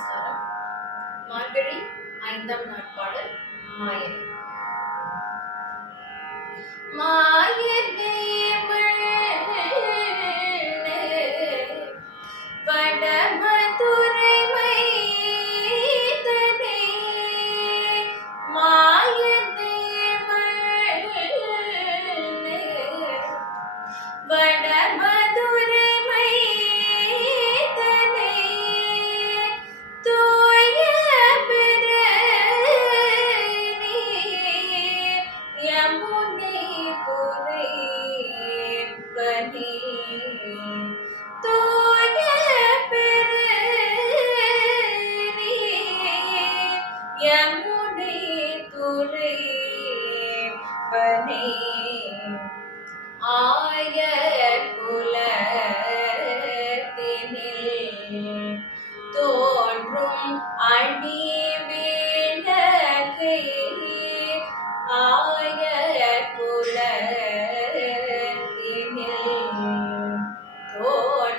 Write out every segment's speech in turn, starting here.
நமஸ்காரம். மார்கழி ஐந்தாம் நாட்பாடல் மாயனை மா Yeah.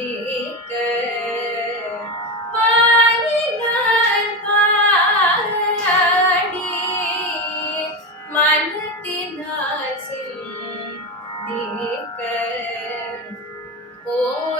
देख पानी पाड़ी मन तिना सिल देख ओ